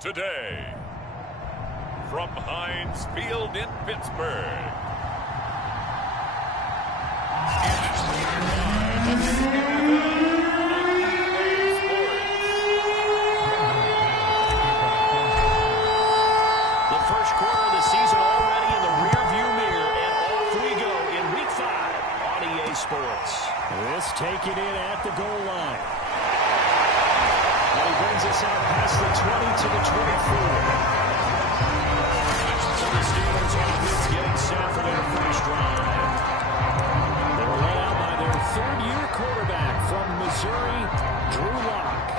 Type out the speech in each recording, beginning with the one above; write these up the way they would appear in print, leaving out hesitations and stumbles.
today, from Heinz Field in Pittsburgh, the first quarter of the season already in the rearview mirror, and off we go in Week 5 on EA Sports. This taken in at the goal line. And he brings us out past the 20 to the 24. So the Steelers on blitz getting set for their first drive. They were led out by their third-year quarterback from Missouri, Drew Lock.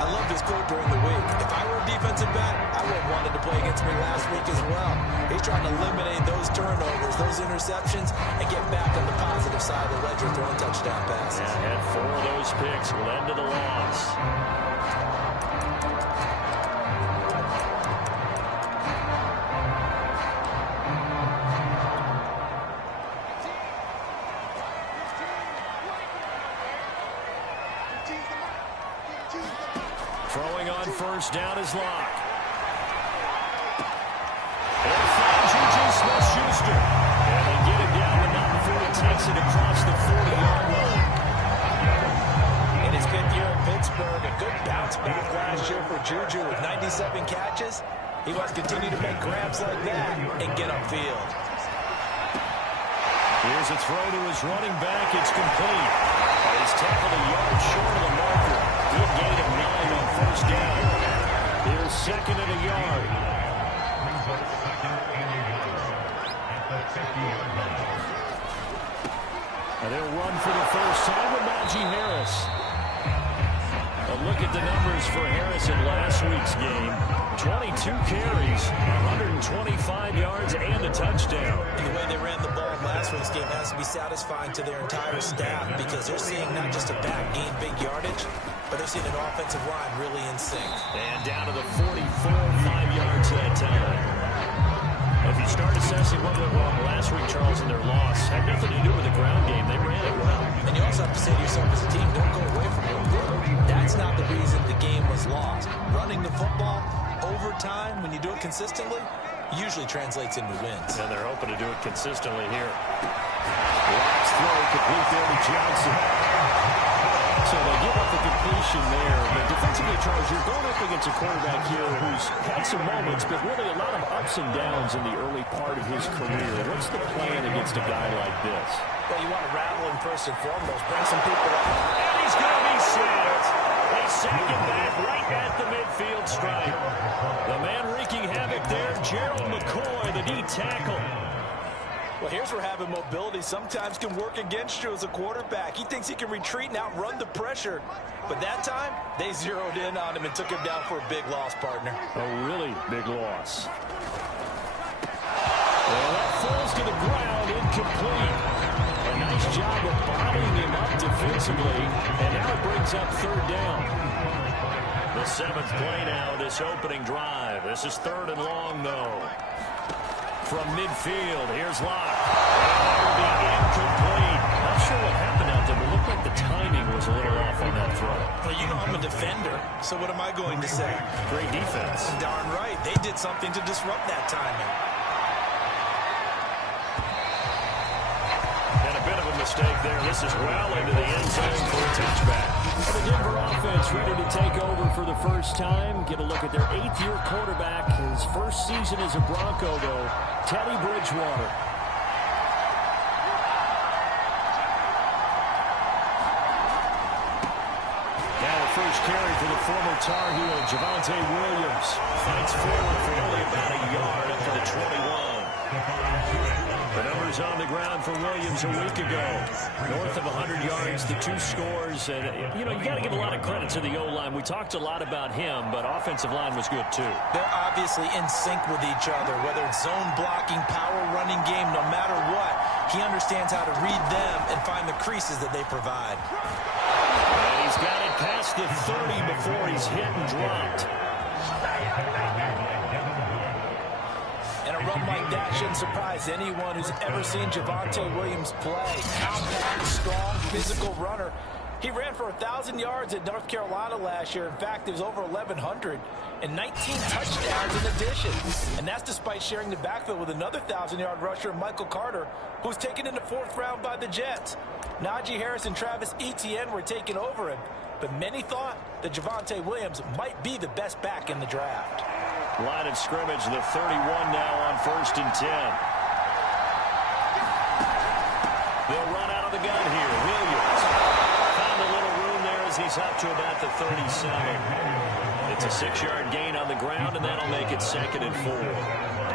I love this quote during the week. If I were a defensive back, I would have wanted to play against me last week as well. He's trying to eliminate those turnovers, those interceptions, and get back on the positive side of the ledger throwing touchdown passes. Yeah, had 4 of those picks led to the loss. Throwing on first down is Lock. They'll find Juju Smith-Schuster. And they get it down the mountain before he takes it across the 40-yard line. In his 5th year in Pittsburgh, a good bounce back last year for Juju with 97 catches. He wants to continue to make grabs like that and get upfield. Here's a throw to his running back. It's complete. He's tackled a yard short of the marker. Good gain of 9 on first down. Here's second and a yard. And they'll run for the first time with Najee Harris. A look at the numbers for Harris in last week's game. 22 carries, 125 yards, and a touchdown. And the way they ran the ball in last week's game has to be satisfying to their entire staff because they're seeing not just a back gain big yardage, but they're seeing an offensive line really in sync. And down to the 44, 5 yards that time. If you start assessing what went wrong last week, Charles, in their loss, had nothing to do with the ground game. They ran it well. And you also have to say to yourself as a team, don't go away from it. That's not the reason the game was lost. Running the football over time, when you do it consistently, usually translates into wins. And they're hoping to do it consistently here. Lock's throw complete there to Johnson. So they give up the completion there. But defensively, Charles, you're going up against a quarterback here who's had some moments, but really a lot of ups and downs in the early part of his career. What's the plan against a guy like this? Well, you want to rattle him first and foremost, bring some people up. And he's going to be sacked. They sack him back right at the midfield stripe. The man wreaking havoc there, Gerald McCoy, the D tackle. Well, here's where having mobility sometimes can work against you as a quarterback. He thinks he can retreat and outrun the pressure. But that time, they zeroed in on him and took him down for a big loss, partner. A really big loss. Well, that falls to the ground, incomplete. A nice job of bottling him up defensively, and now it brings up third down. The 7th play now, this opening drive. This is 3rd and long, though. From midfield, here's Lock. That'll be incomplete. Not sure what happened out there, but it looked like the timing was a little off on that throw. Well, you know I'm a defender, so what am I going to say? Great defense. Darn right. They did something to disrupt that timing. And a bit of a mistake there. This is well into the end zone for a touchback. The Denver offense ready to take over for the first time. Get a look at their 8th-year quarterback. His first season as a Bronco, though, Teddy Bridgewater. Now the first carry for the former Tar Heel, Javonte Williams. Fights forward for only about a yard up to the 21. The numbers on the ground for Williams a week ago. North of 100 yards, the 2 scores. And, you know, you got to give a lot of credit to the O-line. We talked a lot about him, but offensive line was good, too. They're obviously in sync with each other, whether it's zone blocking, power running game, no matter what. He understands how to read them and find the creases that they provide. And he's got it past the 30 before he's hit and dropped. And a run like that shouldn't surprise anyone who's ever seen Javonte Williams play. Compact, strong, physical runner. He ran for 1,000 yards at North Carolina last year. In fact, it was over 1,100 and 19 touchdowns in addition. And that's despite sharing the backfield with another 1,000-yard rusher, Michael Carter, who was taken in the 4th round by the Jets. Najee Harris and Travis Etienne were taking over him, but many thought that Javonte Williams might be the best back in the draft. Line of scrimmage, the 31 now on 1st and 10. They'll run out of the gun here. Williams found a little room there as he's up to about the 37. It's a 6-yard gain on the ground, and that'll make it 2nd and 4.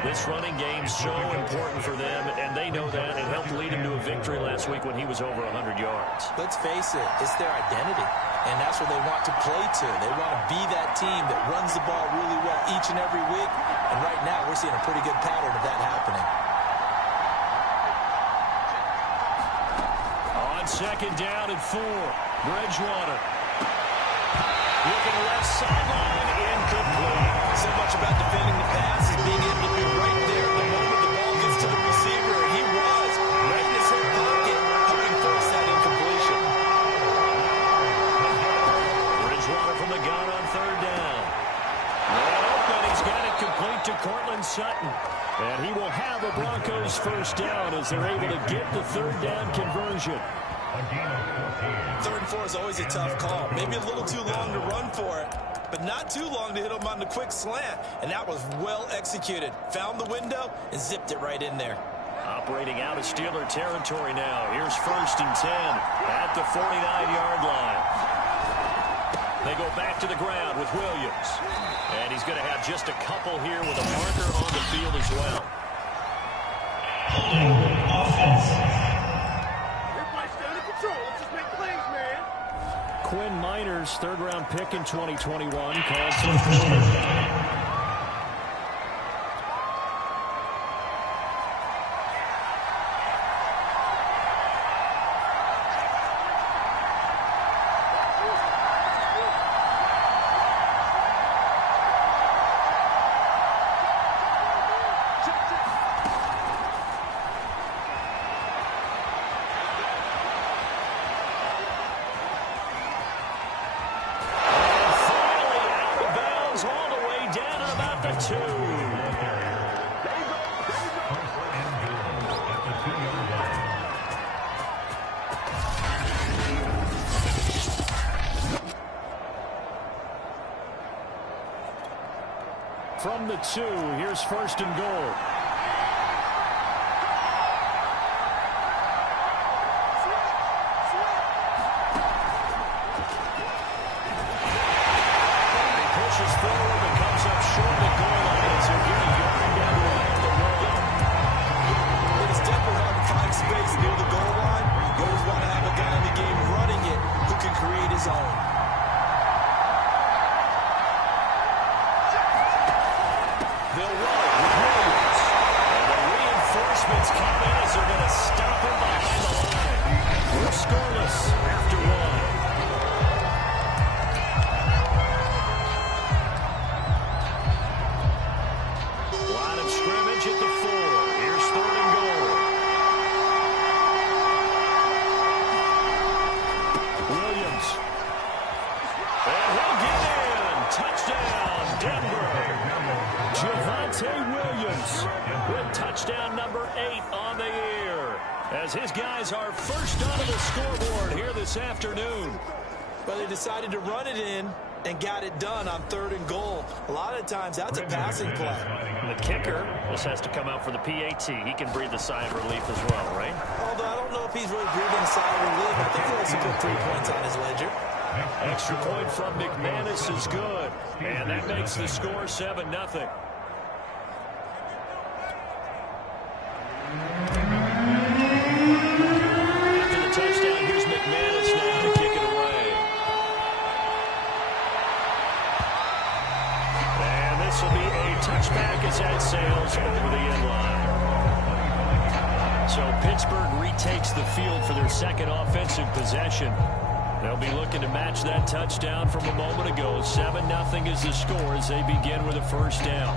This running game's so important for them, and they know that. It helped lead him to a victory last week when he was over 100 yards. Let's face it, it's their identity, and that's what they want to play to. They want to be that team that runs the ball really well each and every week, and right now we're seeing a pretty good pattern of that happening. On 2nd down and 4, Bridgewater. Looking left sideline, incomplete. So much about defending the pass is being able to be right there the moment the ball gets to the receiver. And he was right in his hip pocket, helping force that incompletion. Bridgewater from the gun on 3rd down. Wide open, he's got it complete to Cortland Sutton. And he will have a Broncos 1st down as they're able to get the 3rd down conversion. 3rd and 4 is always a tough call. Maybe a little too long to run for it, but not too long to hit him on the quick slant. And that was well executed. Found the window and zipped it right in there. Operating out of Steeler territory now. Here's 1st and 10 at the 49-yard line. They go back to the ground with Williams. And he's going to have just a couple here with a marker on the field as well. Holding offense. Quinn Miners, 3rd-round pick in 2021, called for from the 2. Here's 1st and goal. He pushes forward but comes up short of the goal line. So get a yard down the line of the road. It's definitely hard to find space near the goal line. You always want to have a guy in the game running it who can create his own. They'll run with Williams. And the reinforcements come in as they're going to stop him behind the line. We're scoreless after 1. Line of scrimmage at the 4. Here's 3rd and goal. Williams. And he'll get in. Touchdown, Denver. Javonte Williams with touchdown number 8 on the year as his guys are first onto the scoreboard here this afternoon. But they decided to run it in and got it done on 3rd and goal. A lot of times that's a passing play. The kicker just has to come out for the PAT. He can breathe a sigh of relief as well, right? Although I don't know if he's really breathing a sigh of relief. I think he wants to put 3 points on his ledger. Extra point from McManus is good. And that makes the score 7-0. After the touchdown, here's McManus now to kick it away. And this will be a touchback as that sails over the end line. So Pittsburgh retakes the field for their 2nd offensive possession. They'll be looking to match that touchdown from a moment ago. 7-0 is the score as they begin with a 1st down.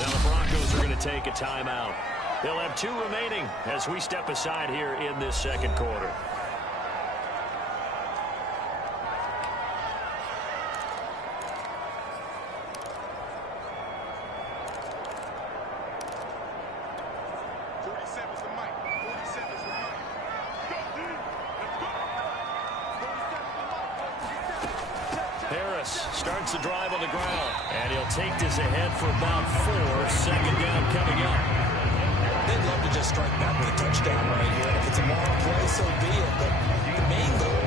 Now the Broncos are going to take a timeout. They'll have 2 remaining as we step aside here in this second quarter. Starts the drive on the ground, and he'll take this ahead for about 4. Second down coming up. They'd love to just strike back with a touchdown right here. And if it's a long play, so be it. But the main goal,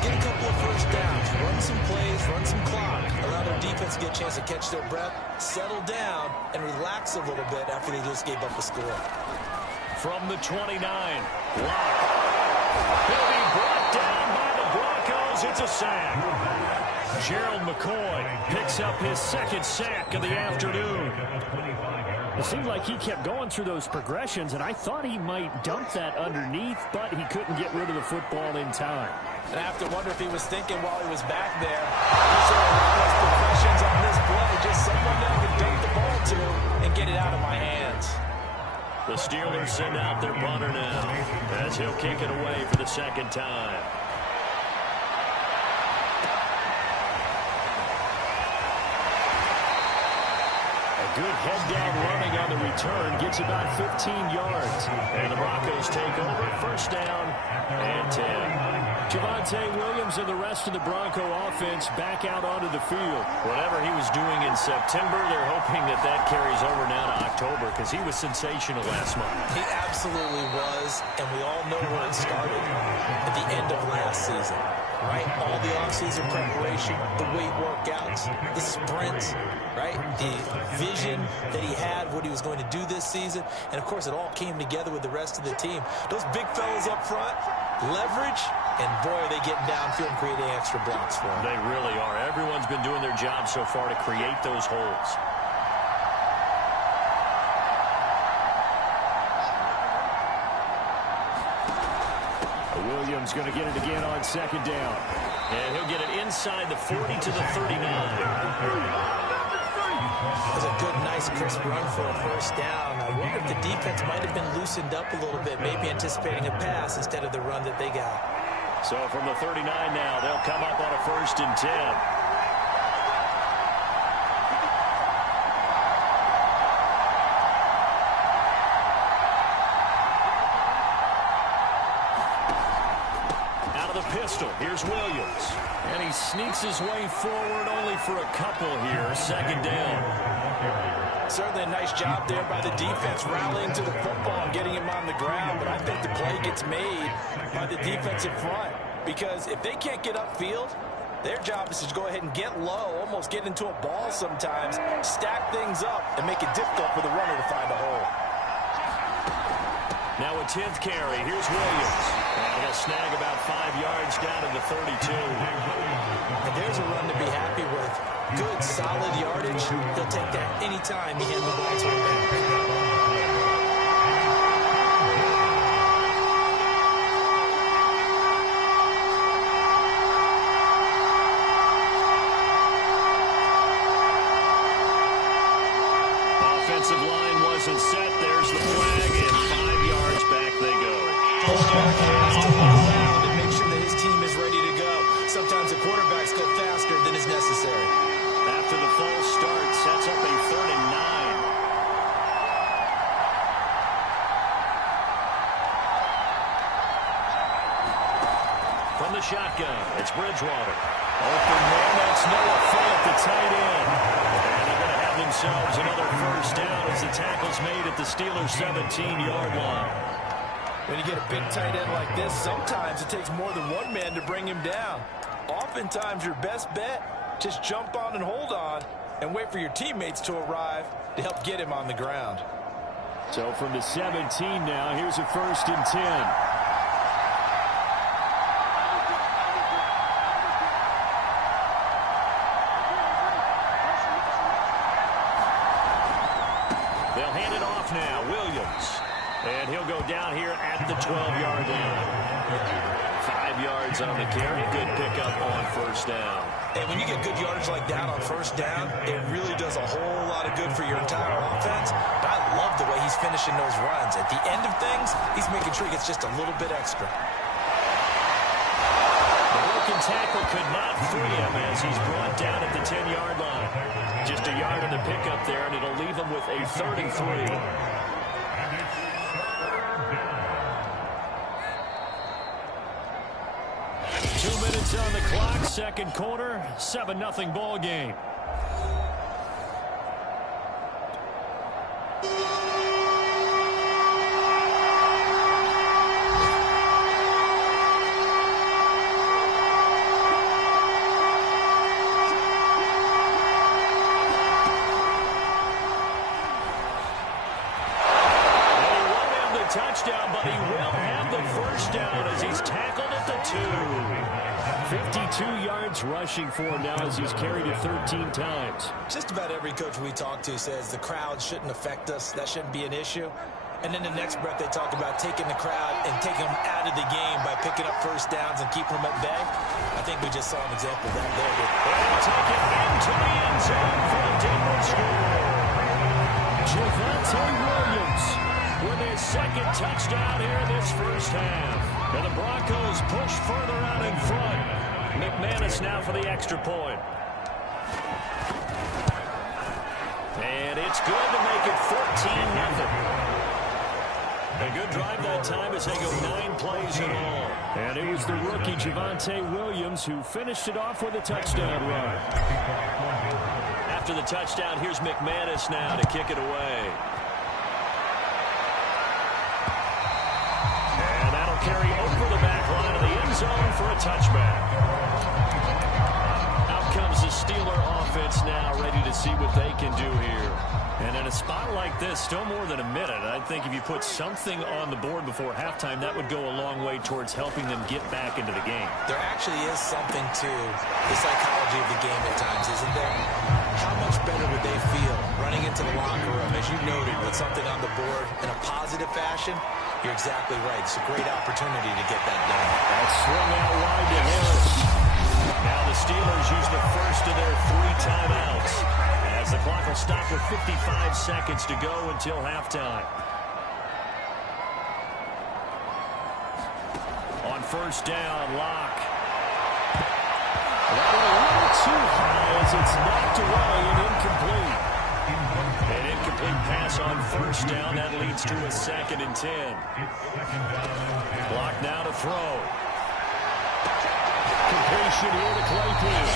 get a couple of first downs, run some plays, run some clock, allow their defense to get a chance to catch their breath, settle down, and relax a little bit after they just gave up a score. From the 29, block. He'll be brought down by the Broncos. It's a sack. Gerald McCoy picks up his second sack of the afternoon. It seemed like he kept going through those progressions, and I thought he might dump that underneath, but he couldn't get rid of the football in time. And I have to wonder if he was thinking while he was back there, these are a lot of progressions on this play, just someone that I can dump the ball to and get it out of my hands. The Steelers send out their punter now as he'll kick it away for the second time. Good head-down running on the return. Gets about 15 yards. And the Broncos take over. First down and 10. Javonte Williams and the rest of the Bronco offense back out onto the field. Whatever he was doing in September, they're hoping that that carries over now to October because he was sensational last month. He absolutely was, and we all know where it started at the end of last season. Right? All the offseason preparation, the weight workouts, the sprints, right? The vision that he had, what he was going to do this season. And, of course, it all came together with the rest of the team. Those big fellas up front, leverage, and, boy, are they getting downfield and creating extra blocks for them. They really are. Everyone's been doing their job so far to create those holes. Williams going to get it again on second down. And he'll get it inside the 40 to the 39. That was a good, nice, crisp run for a first down. I wonder if the defense might have been loosened up a little bit, maybe anticipating a pass instead of the run that they got. So from the 39 now, they'll come up on a 1st and 10. Here's Williams. And he sneaks his way forward only for a couple here. Second down. Certainly a nice job there by the defense rallying to the football and getting him on the ground. But I think the play gets made by the defensive front. Because if they can't get upfield, their job is to go ahead and get low, almost get into a ball sometimes, stack things up, and make it difficult for the runner to find a hole. Now a 10th carry. Here's Williams. And he'll snag about 5 yards down to the 32. And there's a run to be happy with. Good, solid yardage. He'll take that anytime he hands the ball to him back. Offensive line wasn't set. There's the flag, and 5 yards back they go. Has to look around and make sure that his team is ready to go. Sometimes the quarterbacks go faster than is necessary. After the false start, sets up a 3rd and 9. From the shotgun, it's Bridgewater. Open man, that's Noah Fant, the tight end. And they're going to have themselves another first down as the tackle's made at the Steelers' 17-yard line. When you get a big tight end like this, sometimes it takes more than one man to bring him down. Oftentimes, your best bet, just jump on and hold on and wait for your teammates to arrive to help get him on the ground. So from the 17 now, here's a 1st and 10. They'll hand it off now. Williams. And he'll go down here at the 12-yard line. 5 yards on the carry. Good pickup on first down. And when you get good yardage like that on first down, it really does a whole lot of good for your entire offense. But I love the way he's finishing those runs. At the end of things, he's making sure he gets just a little bit extra. The broken tackle could not free him as he's brought down at the 10-yard line. Just a yard on the pickup there, and it'll leave him with a 3rd and 3. 2 minutes on the clock, second quarter, 7-0 ball game. Touchdown, but he will have the first down as he's tackled at the 2. 52 yards rushing for him now as he's carried it 13 times. Just about every coach we talk to says the crowd shouldn't affect us. That shouldn't be an issue. And in the next breath, they talk about taking the crowd and taking them out of the game by picking up first downs and keeping them at bay. I think we just saw an example of that there. They'll take it into the end zone for a different score. Javonte Williams with his second touchdown here in this first half. And the Broncos push further out in front. McManus now for the extra point. And it's good to make it 14-0. A good drive that time as they go 9 plays in all. And it was the rookie Javonte Williams who finished it off with a touchdown run. After the touchdown, here's McManus now to kick it away. Carry over the back line of the end zone for a touchback. Out comes the Steeler offense now, ready to see what they can do here. And in a spot like this, still more than a minute, I think if you put something on the board before halftime, that would go a long way towards helping them get back into the game. There actually is something to the psychology of the game at times, isn't there? How much better would they feel running into the locker room, as you noted, with something on the board in a positive fashion? You're exactly right. It's a great opportunity to get that done. That's swung out wide to Harris. Now the Steelers use the first of their 3 timeouts as the clock will stop with 55 seconds to go until halftime. On first down, Locke. That went a little too high as it's knocked away and incomplete. An incomplete pass on first down. That leads to a 2nd and 10. Block now to throw. Completion here to Claypool.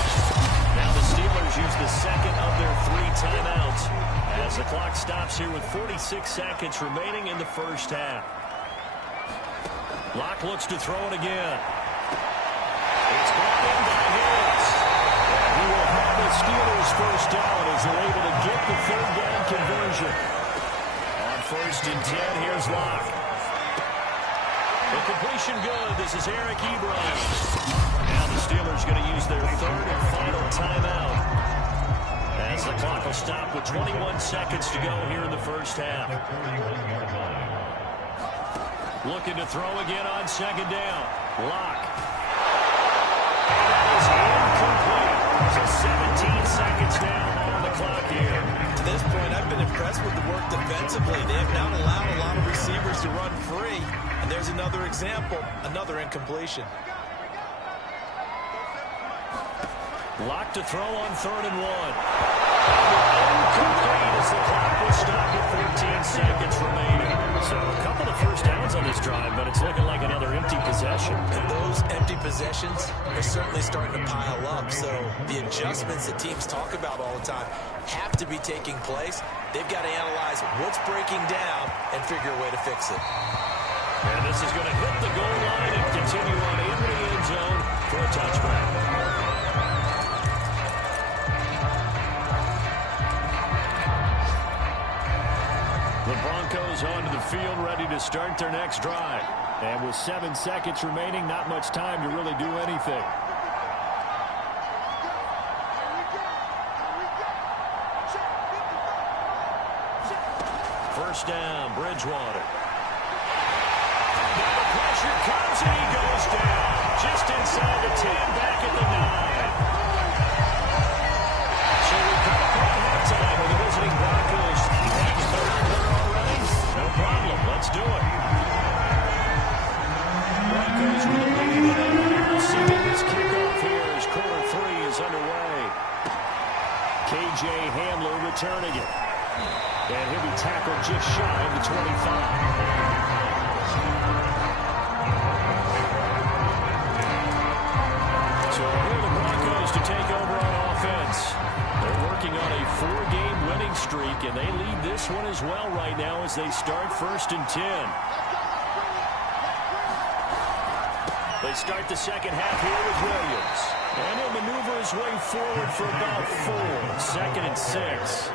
Now the Steelers use the second of their 3 timeouts as the clock stops here with 46 seconds remaining in the first half. Locke looks to throw it again. It's brought in by Harris. And he will have the Steelers first down as they're able to get the 3rd down conversion. On 1st and 10, here's Locke. The completion good. This is Eric Ebron. Now the Steelers going to use their 3rd and final timeout as the clock will stop with 21 seconds to go here in the first half. Looking to throw again on 2nd down. Locke. And that is incomplete. So 17 seconds now on the clock here. To this point, I've been impressed with the work defensively. They have not allowed a lot of receivers to run free. And there's another example, another incompletion. Locke to throw on 3rd and 1. Incomplete as the clock will stop with 14 seconds remaining. So a couple of first downs on this drive, but it's looking like another empty possession. And those empty possessions are certainly starting to pile up. So the adjustments that teams talk about all the time have to be taking place. They've got to analyze what's breaking down and figure a way to fix it. And this is going to hit the goal line and continue on into the end zone for a touchback. The Broncos onto the field, ready to start their next drive. And with 7 seconds remaining, not much time to really do anything. First down, Bridgewater. Now the pressure comes and he goes down. Just inside the 10, back at the 9. So we come up on halftime with the visiting Broncos. returning it. And he'll be tackled just shy of the 25. So here are the Broncos to take over on offense. They're working on a 4-game winning streak, and they lead this one as well right now as they start 1st and 10. They start the second half here with Williams. And he'll maneuver his way forward for about 4. 2nd and 6.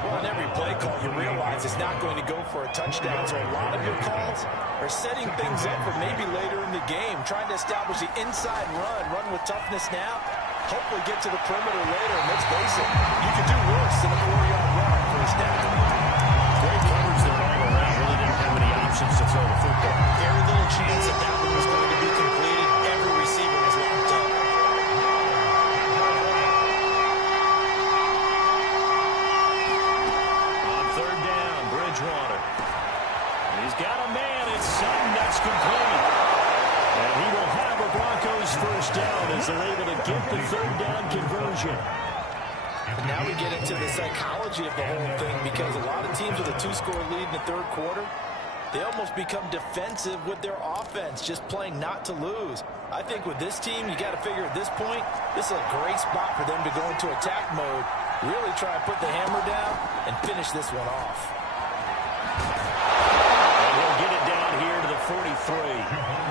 Well, in every play call, you realize it's not going to go for a touchdown, so a lot of your calls are setting things up for maybe later in the game, trying to establish the inside run with toughness now, hopefully get to the perimeter later. And let's face it, you could do worse than a 4-yard run on first down. Great coverage there all around. Really didn't have any options to throw the football. Very little chance that that one was going to be completed. Every receiver was locked up. He's got a man. It's Sutton. That's complete. And he will have a Broncos first down as they're able to get the 3rd down conversion. And now we get into the psychology of the whole thing, because a lot of teams with a 2-score lead in the 3rd quarter, they almost become defensive with their offense, just playing not to lose. I think with this team, you got to figure at this point, this is a great spot for them to go into attack mode, really try and put the hammer down and finish this one off. And he'll get it down here to the 43.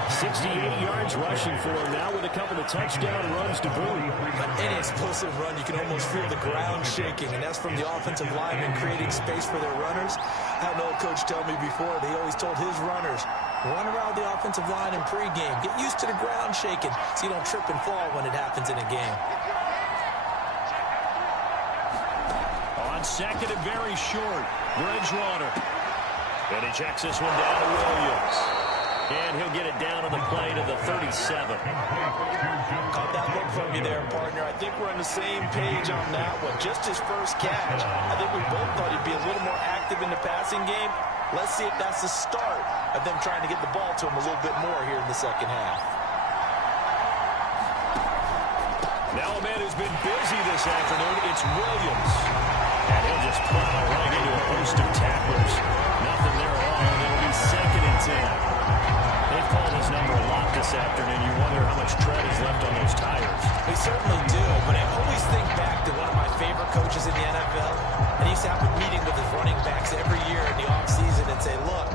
68 yards rushing for him now with a couple of touchdown runs to boot. Any explosive run, you can almost feel the ground shaking, and that's from the offensive linemen creating space for their runners. I had an old coach tell me before, they always told his runners, run around the offensive line in pregame. Get used to the ground shaking so you don't trip and fall when it happens in a game. On 2nd and very short, Bridgewater. And he checks this one down to Williams. And he'll get it down on the play to the 37. Caught that look from you there, partner. I think we're on the same page on that one. Just his first catch. I think we both thought he'd be a little more active in the passing game. Let's see if that's the start of them trying to get the ball to him a little bit more here in the second half. Now a man who's been busy this afternoon, it's Williams. And he'll just plow right into a host of tacklers. Nothing there at all, and it'll be 2nd and 10. They've called his number a lot this afternoon. You wonder how much tread is left on those tires. We certainly do, but I always think back to one of my favorite coaches in the NFL, and he used to have a meeting with his running backs every year in the offseason and say, look,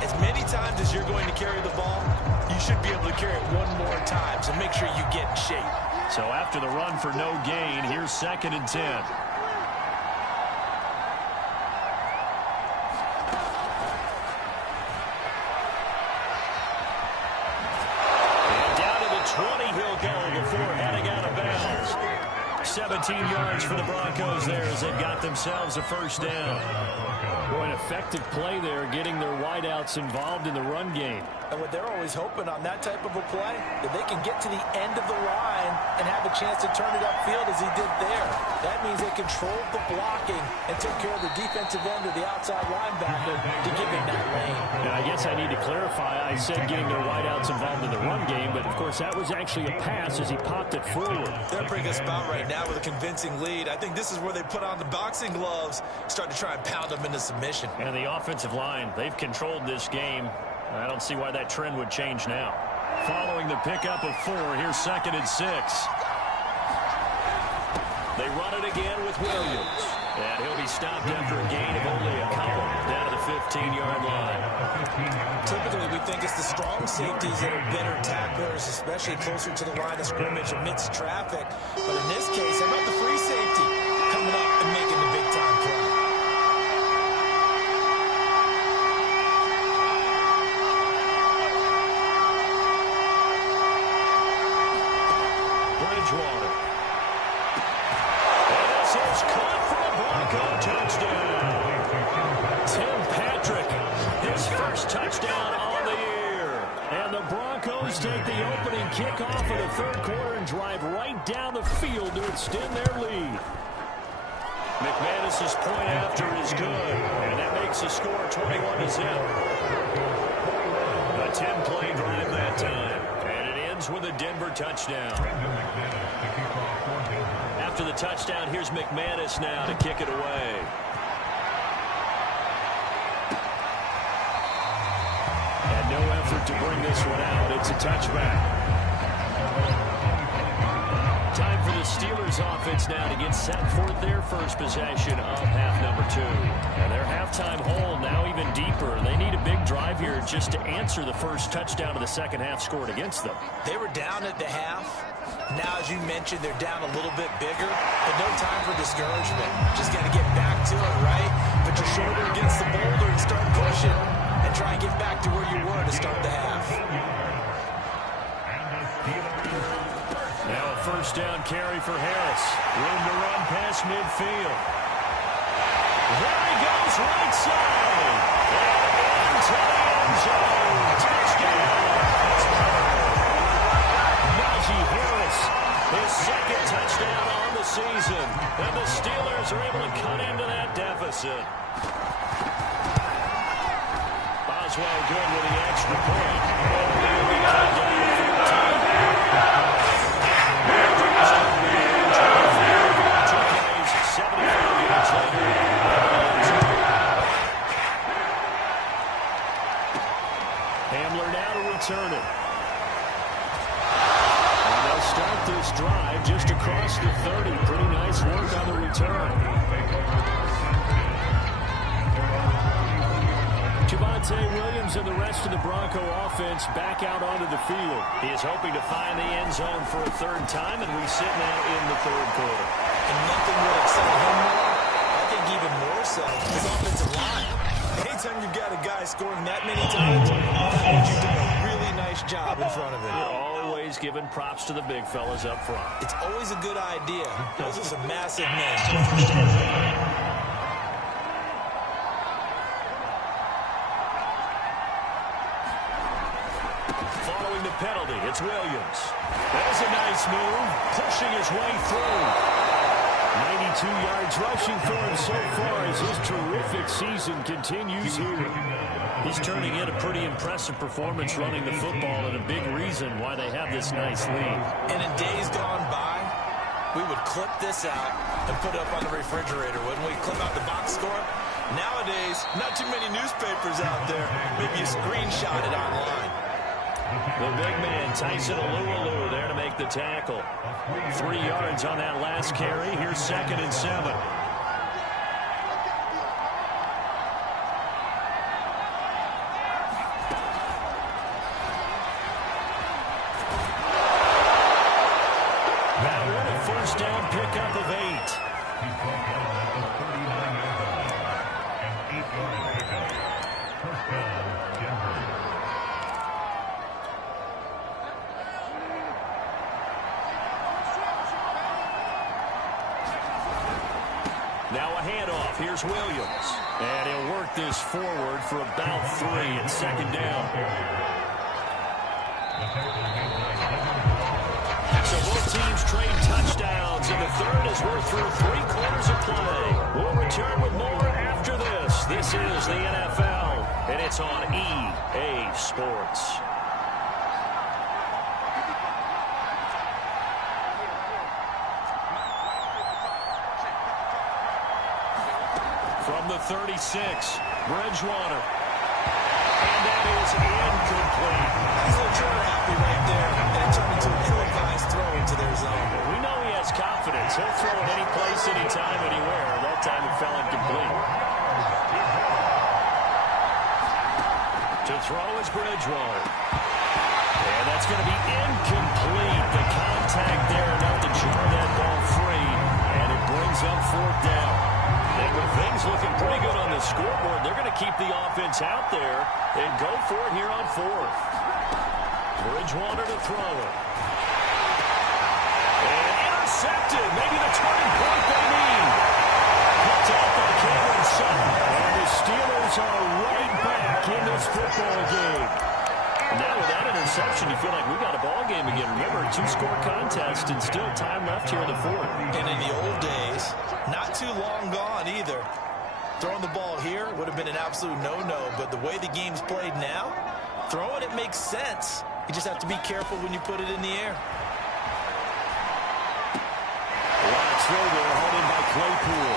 as many times as you're going to carry the ball, you should be able to carry it one more time, so make sure you get in shape. So after the run for no gain, here's 2nd and 10. And down to the 20 he'll go before heading out of bounds. 17 yards for the Broncos there as they've got themselves a first down. Boy, an effective play there, getting their wideouts involved in the run game. And what they're always hoping on that type of a play, that they can get to the end of the line and have a chance to turn it upfield as he did there. That means they controlled the blocking and took care of the defensive end or the outside linebacker to give him that lane. And I guess I need to clarify, I said getting their wideouts involved in the run game, but of course that was actually a pass as he popped it forward. They're in a pretty good spot right now with a convincing lead. I think this is where they put on the boxing gloves, start to try and pound them into submission. And the offensive line, they've controlled this game. I don't see why that trend would change now. Following the pickup of 4, here's 2nd and 6. They run it again with Williams. And he'll be stopped after a gain of only a couple down to the 15-yard line. Typically, we think it's the strong safeties that are better tacklers, especially closer to the line of scrimmage amidst traffic. But in this case, how about the free safety coming up and making the big-time play? Bridgewater. And this is caught for a Bronco touchdown. Tim Patrick, his first touchdown on the year. And the Broncos take the opening kickoff of the 3rd quarter and drive right down the field to extend their lead. McManus's point after is good, and that makes the score 21-0. A 10-play drive that time. And it ends Williams with a Denver touchdown. After the touchdown, here's McManus now to kick it away. And no effort to bring this one out. It's a touchback. Time for the Steelers offense now to get set for their first possession of half number 2. And their halftime hole now even deeper. They need a big drive here just to answer the first touchdown of the second half scored against them. They were down at the half. Now, as you mentioned, they're down a little bit bigger, but no time for discouragement. Just got to get back to it, right? Put your shoulder against the boulder and start pushing and try and get back to where you were to start the half. Now a first down carry for Harris. Room to run past midfield. There he goes, right side. And into the end zone. Touchdown. Najee Harris, his second touchdown on the season. And the Steelers are able to cut into that deficit. Boswell good with the extra point. And he'll be cut down to 14. Hamler now to return it. And they'll start this drive just across the 30. Pretty nice work on the return. Javonte Williams and the rest of the Bronco offense back out onto the field. He is hoping to find the end zone for a third time, and we sit now in the third quarter. And nothing will excite him more. I think even more so his offensive line. Anytime you've got a guy scoring that many times, that means you've done a really nice job in front of him. You're always giving props to the big fellas up front. It's always a good idea. Those are some massive names. Following the penalty, it's Williams. That was a nice move, pushing his way through. 92 yards rushing for him so far as his terrific season continues here. He's turning in a pretty impressive performance running the football, and a big reason why they have this nice lead. And in days gone by, we would clip this out and put it up on the refrigerator, wouldn't we? Clip out the box score. Nowadays, not too many newspapers out there. Maybe you screenshot it online. The big man, Tyson Alualu, there to make the tackle. 3 yards on that last carry. Here's 2nd and 7. Now with a first down pickup of 8. Now a handoff. Here's Williams. And he'll work this forward for about 3 and 2nd down. So both teams trade touchdowns, and the third as we're through 3 quarters of play. We'll return with more after this. This is the NFL, and it's on EA Sports. From the 36, Bridgewater. And that is incomplete. He's a little trigger happy right there, and it turned into an ill-advised throw into their zone. We know he has confidence. He'll throw it any place, anytime, anywhere. That time it fell incomplete. To throw is Bridgewater. And that's going to be incomplete. The contact there enough to jar that ball free, and it brings up 4th down. And with things looking pretty good on the scoreboard, they're going to keep the offense out there and go for it here on 4th. Bridgewater to throw it. And intercepted. Maybe the turning point they need. Picked off by Cameron Sutton. And the Steelers are right back in this football game. Now with that interception, you feel like we got a ball game again. Remember, 2-score contest and still time left here in the 4th. And in the old days, not too long gone either. Throwing the ball here would have been an absolute no-no, but the way the game's played now, throwing it makes sense. You just have to be careful when you put it in the air. Last throw there, hauled in by Claypool.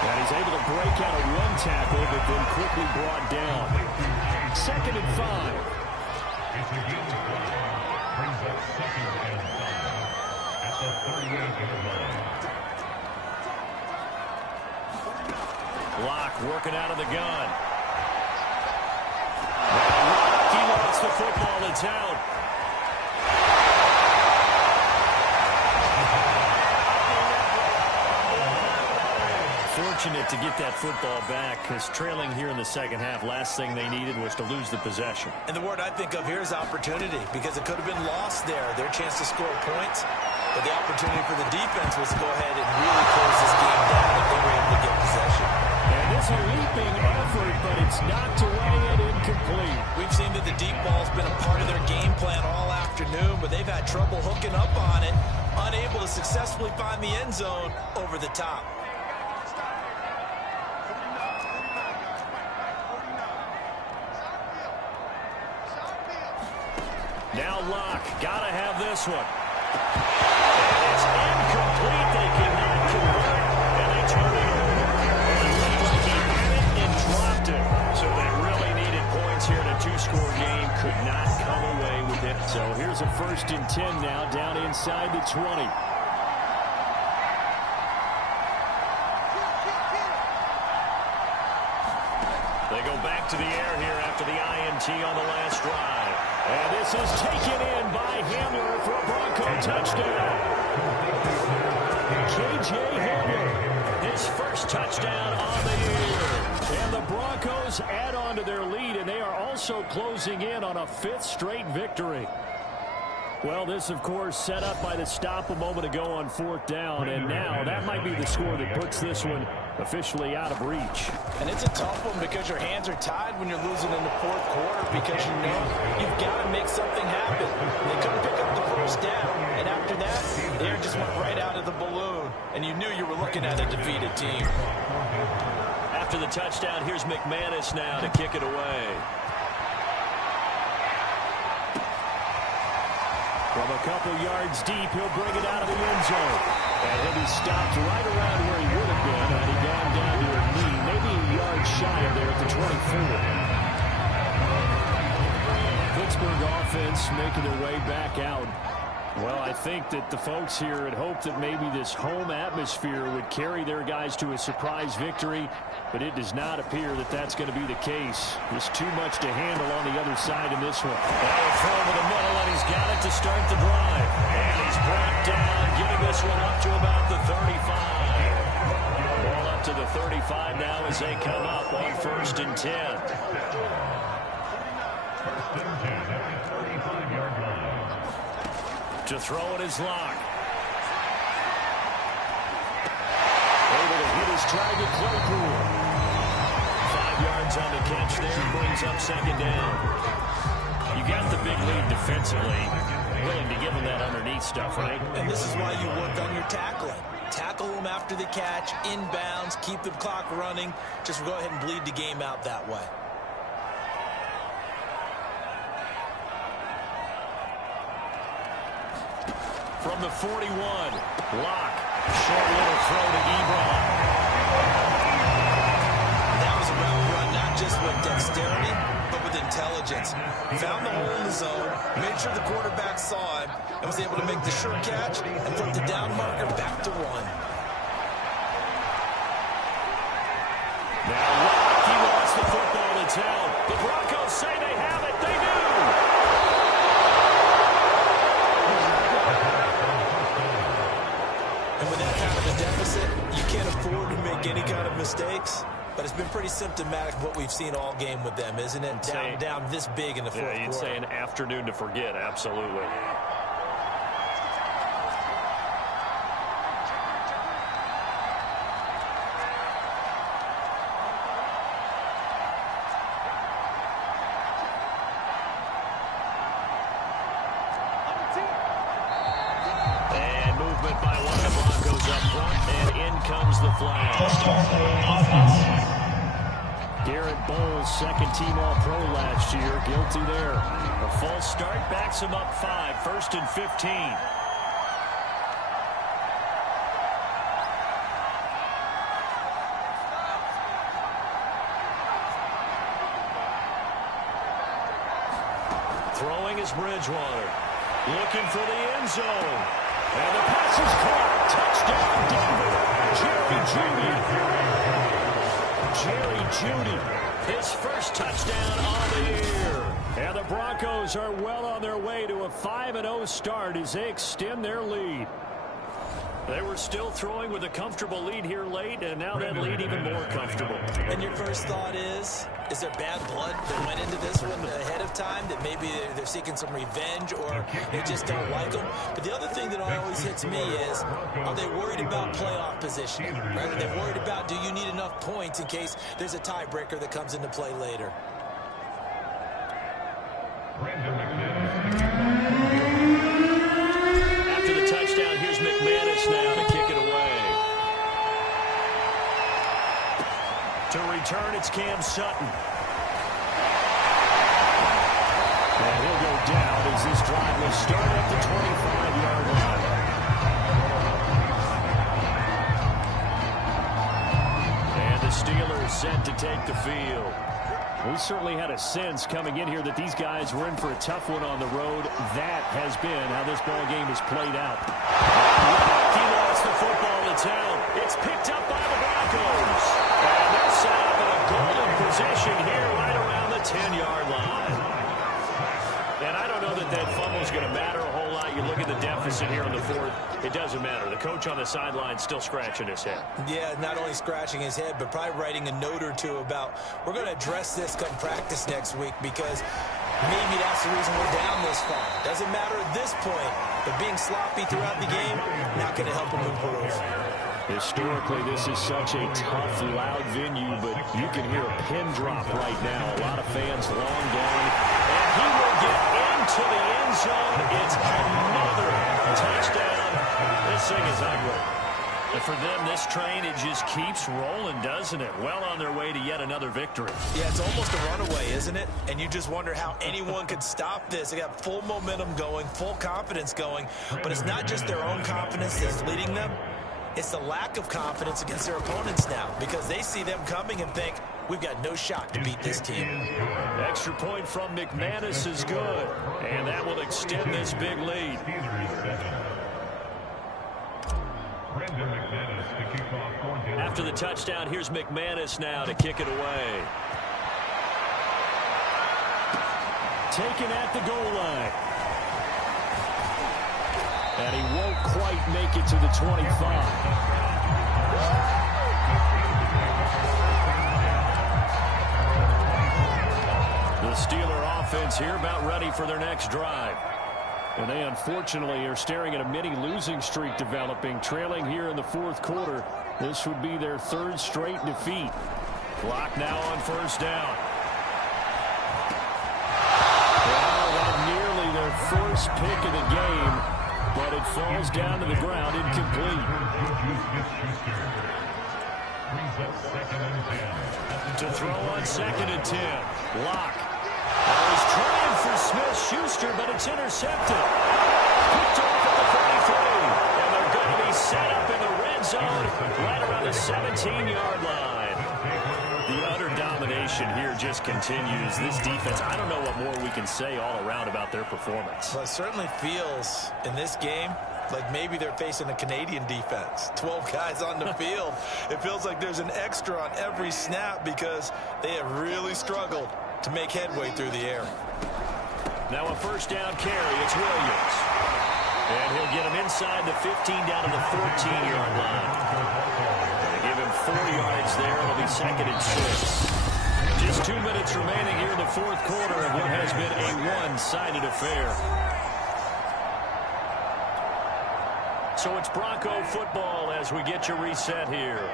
And he's able to break out a run tackle, but then quickly brought down. 2nd and 5. Brings up 2nd and 5 at the 38-yard line. Locke working out of the gun. Locke, he wants the football. It's out. Fortunate to get that football back, because trailing here in the second half, last thing they needed was to lose the possession. And the word I think of here is opportunity, because it could have been lost there, their chance to score points. But the opportunity for the defense was to go ahead and really close this game down if they were able to get possession. And it's a leaping effort, but it's knocked away and incomplete. We've seen that the deep ball's been a part of their game plan all afternoon, but they've had trouble hooking up on it, unable to successfully find the end zone over the top. Now Locke, gotta have this one. And it's incomplete. They cannot convert, and they turn it over. It looked like he had it and dropped it. So they really needed points here in a 2-score game. Could not come away with it. So here's a 1st and 10 now, down inside the 20. They go back to the air here after the INT on the last drive. And this is taken in by Hamler for a Bronco touchdown. K.J. Hamler, his first touchdown on the year. And the Broncos add on to their lead, and they are also closing in on a 5th straight victory. Well, this, of course, set up by the stop a moment ago on 4th down, and now that might be the score that puts this one officially out of reach. And it's a tough one because your hands are tied when you're losing in the 4th quarter, because you know you've got to make something happen. They couldn't pick up the 1st down, and after that, the air just went right out of the balloon, and you knew you were looking at a defeated team. After the touchdown, here's McManus now to kick it away. From a couple yards deep, he'll bring it out of the end zone. And he'll be stopped right around where he would have been had he gone down to a knee, maybe a yard shy of there at the 24. Pittsburgh offense making their way back out. Well, I think that the folks here had hoped that maybe this home atmosphere would carry their guys to a surprise victory, but it does not appear that that's going to be the case. There's too much to handle on the other side in this one. Now a throw over the middle, and he's got it to start the drive. And he's brought down, getting this one up to about the 35. Ball up to the 35 now as they come up on 1st and 10. 1st and 10 at the 35-yard line. To throw it is Locke. Able to hit his target, Claypool. 5 yards on the catch there, brings up 2nd down. You got the big lead defensively. Willing to give them that underneath stuff, right? And this is why you work on your tackling. Tackle them after the catch, inbounds, keep the clock running. Just go ahead and bleed the game out that way. From the 41, Locke. Short little throw to Ebron. That was a route run, not just with dexterity, but with intelligence. Found the hole in the zone, made sure the quarterback saw him, and was able to make the sure catch and put the down marker back to 1. Now Locke, he wants the football. It's out. The Broncos say they have it. They do. And with that kind of a deficit, you can't afford to make any kind of mistakes. But it's been pretty symptomatic of what we've seen all game with them, isn't it? Down this big in the 4th quarter. Yeah, you'd say an afternoon to forget, absolutely. And movement by one of the Broncos up front, and in comes the flag. To start the offense. Garrett Bowles, second-team All-Pro last year. Guilty there. A false start backs him up 5, 1st and 15. Throwing is Bridgewater. Looking for the end zone. And the pass is caught. Touchdown, Denver. Jerry Jeudy. His first touchdown on the year. And the Broncos are well on their way to a 5-0 start as they extend their lead. They were still throwing with a comfortable lead here late, and now that lead even more comfortable. And your first thought is there bad blood that went into this one ahead of time, that maybe they're seeking some revenge or they just don't like them? But the other thing that always hits me is, are they worried about playoff positioning? Right? Are they worried about, do you need enough points in case there's a tiebreaker that comes into play later? After the touchdown, here's McManus now to kick it away. To return, it's Cam Sutton. And he'll go down as this drive will start at the 25-yard line. And the Steelers set to take the field. We certainly had a sense coming in here that these guys were in for a tough one on the road. That has been how this ball game has played out. He lost the football to town. It's picked up by the Broncos. And they're set up in a golden possession here right around the 10-yard line. And I don't know that that fumble is going to matter a whole lot. You look at the deficit here in the fourth. It doesn't matter. The coach on the sideline still scratching his head. Yeah, not only scratching his head, but probably writing a note or two about, we're going to address this come practice next week because maybe that's the reason we're down this far. Doesn't matter at this point, but being sloppy throughout the game, not going to help him improve. Historically, this is such a tough, loud venue, but you can hear a pin drop right now. A lot of fans long gone. And he will get into the end zone. It's another touchdown. This thing is ugly. And for them, this train, it just keeps rolling, doesn't it? Well on their way to yet another victory. Yeah, it's almost a runaway, isn't it? And you just wonder how anyone could stop this. They got full momentum going, full confidence going. But it's not just their own confidence that's leading them. It's the lack of confidence against their opponents now because they see them coming and think, we've got no shot to beat this team. Extra point from McManus is good, and that will extend this big lead. After the touchdown, here's McManus now to kick it away. Taken at the goal line. And he won't quite make it to the 25. The Steeler offense here about ready for their next drive. And they unfortunately are staring at a mini losing streak developing, trailing here in the fourth quarter. This would be their third straight defeat. Clock now on first down. Well, nearly their first pick of the game, but it falls down to the ground incomplete. To throw on 2nd and 10. Lock. He's trying for Smith-Schuster, but it's intercepted. Picked off at the 33. And they're going to be set up in the red zone right around the 17-yard line. The utter domination here just continues. This defense, I don't know what more we can say all around about their performance. Well, it certainly feels in this game like maybe they're facing a Canadian defense. 12 guys on the field. It feels like there's an extra on every snap because they have really struggled to make headway through the air. Now a first down carry. It's Williams. And he'll get him inside the 15 down to the 14-yard line. They give him 4 yards there. It'll be 2nd and 6. Just 2 minutes remaining here in the fourth quarter of what has been a one-sided affair. So it's Bronco football as we get you reset here.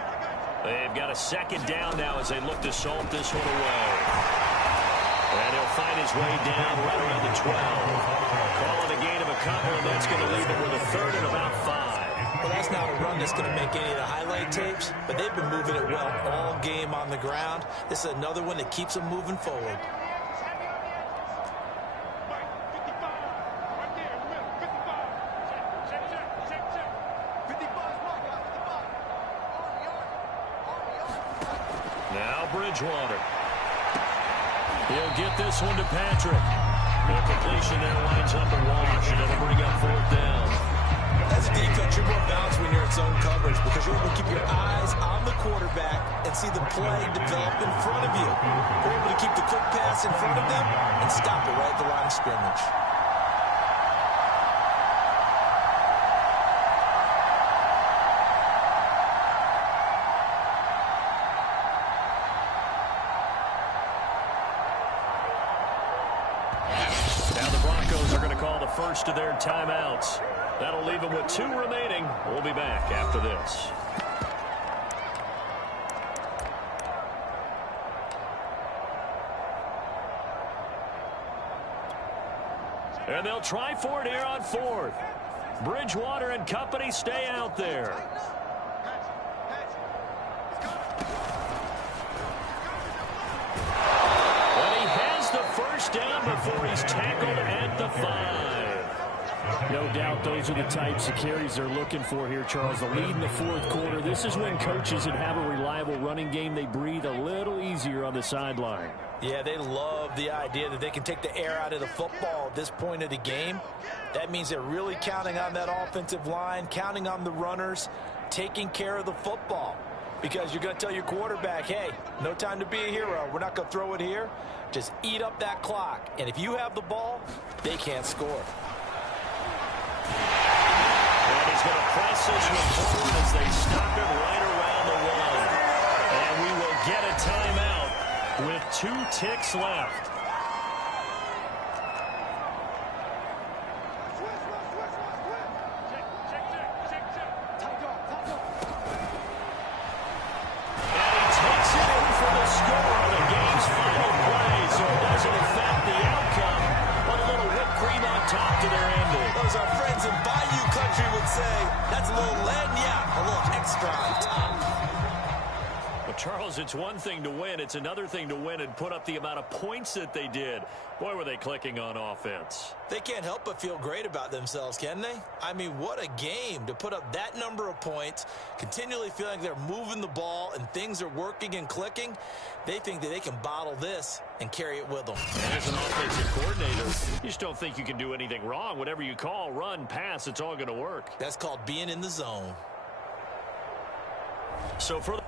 They've got a 2nd down now as they look to salt this one away. And he'll find his way down right around the 12. Calling a gain of a couple, and that's going to leave him with a 3rd and about 5. Well, that's not a run that's going to make any of the highlight tapes, but they've been moving it well all game on the ground. This is another one that keeps them moving forward. Now Bridgewater. He'll get this one to Patrick. The completion there winds up a wash, and it'll bring up 4th down. As a defense, you're more balanced when you're in zone coverage because you're able to keep your eyes on the quarterback and see the play develop in front of you. You're able to keep the quick pass in front of them and stop it right at the line of scrimmage. Now the Broncos are going to call the first of their timeouts. That'll leave them with 2 remaining. We'll be back after this. And they'll try for it here on 4th. Bridgewater and company stay out there. And he has the first down before he's tackled at the 5. No doubt those are the types of carries they're looking for here, Charles. The lead in the 4th quarter. This is when coaches that have a reliable running game, they breathe a little easier on the sideline. Yeah, they love the idea that they can take the air out of the football at this point of the game. That means they're really counting on that offensive line, counting on the runners, taking care of the football. Because you're going to tell your quarterback, hey, no time to be a hero. We're not going to throw it here. Just eat up that clock. And if you have the ball, they can't score. And he's going to press this one forward as they stop it right around the 1. And we will get a timeout with 2 ticks left. And he takes it in for the score on the game's final play, so it doesn't affect the outcome, but a little whipped cream on top to their ending. As our friends in Bayou Country would say, that's a little lagniappe, a little extra on top. Well, Charles, it's one thing to win. It's another thing to win and put up the amount of points that they did. Boy, were they clicking on offense. They can't help but feel great about themselves, can they? I mean, what a game to put up that number of points, continually feeling they're moving the ball and things are working and clicking. They think that they can bottle this and carry it with them. And as an offensive coordinator, you just don't think you can do anything wrong. Whatever you call, run, pass, it's all going to work. That's called being in the zone. So for